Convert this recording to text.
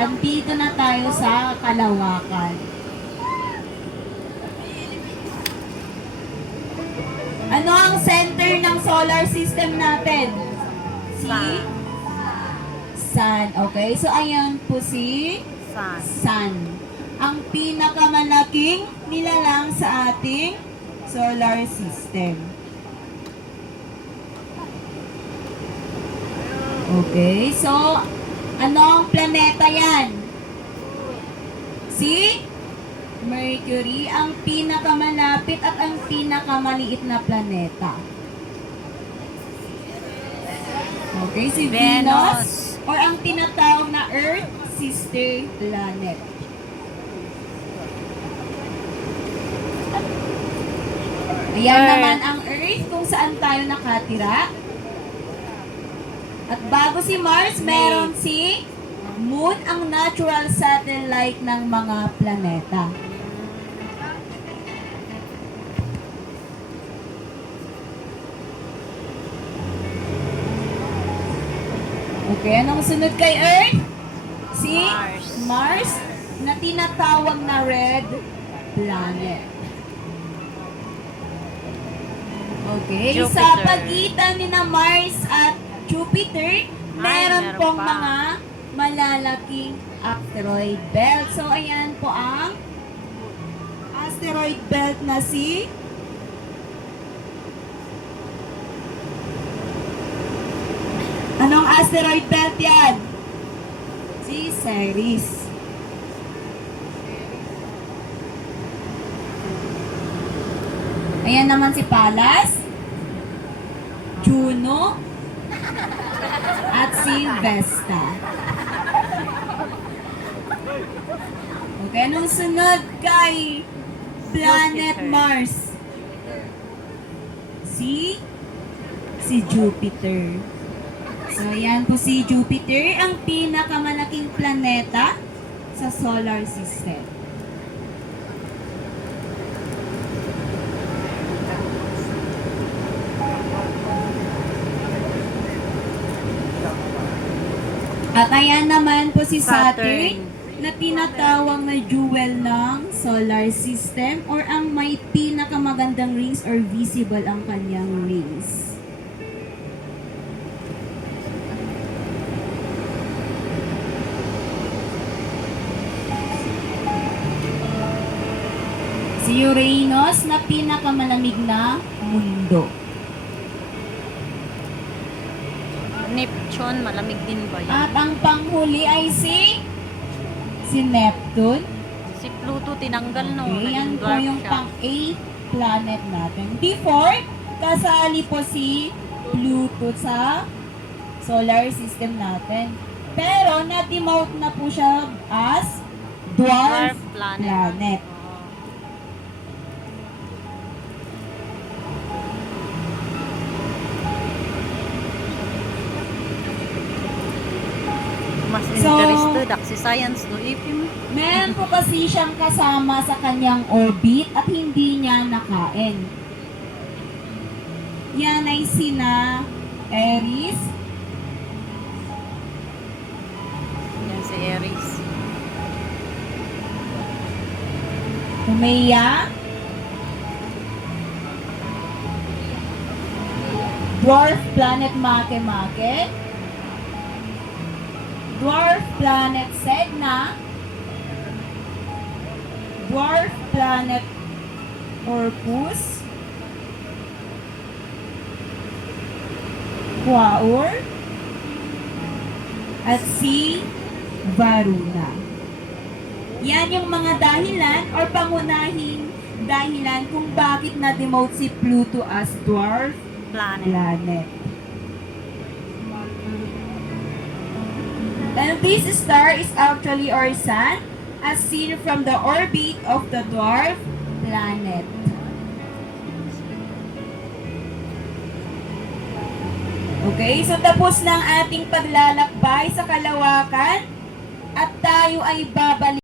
andito na tayo sa kalawakan. Ano ang center ng solar system natin? Sun. Okay, so ayan po si Sun. Ang pinakamalaking nilalang sa ating solar system. Okay, so ano ang planeta yan? Si Mercury, ang pinakamalapit at ang pinakamaliit na planeta. Okay, si Venus, or ang tinatawag na Earth, sister planet. Ayan naman ang Earth, kung saan tayo nakatira. At bago si Mars, meron si Moon, ang natural satellite ng mga planeta. Okay, anong sunod kay Earth? Si Mars, na tinatawag na red planet. Okay, Jupiter. sa pagitan ni na Mars at Jupiter, meron pong mga malalaking asteroid belt. So, ayan po ang asteroid belt na si anong asteroid belt yan? Si Ceres. Ayan naman si Pallas, Juno, at si Vesta. Okay, anong sunod kay planet Jupiter. Mars? Si Jupiter. So, ayan po si Jupiter, ang pinakamalaking planeta sa solar system. At ayan naman po si Saturn, na tinatawag na jewel ng solar system, or ang may pinakamagandang rings or visible ang kanyang rings. Si Uranus, na pinakamalamig na mundo. Neptune, malamig din ba yan? At ang panghuli ay si Neptune. Si Pluto tinanggal no. Okay, yan Naging po dwarf yung siya. pang-8 planet natin. Before, kasali po si Pluto sa solar system natin. Pero, na-demote na po siya as dwarf planet. Mas So, interested ako si science no ipim. Meron po kasi siyang kasama sa kanyang orbit at hindi niya nakain. Yan ay sina Aries, Yan si Aries. Umea, dwarf planet Makemake, dwarf planet Sedna, dwarf planet Orcus, Quaoar, at si Varuna. Yan yung mga dahilan or pangunahing dahilan kung bakit na-demote si Pluto as dwarf planet. And this star is actually our sun, as seen from the orbit of the dwarf planet. Okay, so tapos ng ating paglalakbay sa kalawakan at tayo ay babalik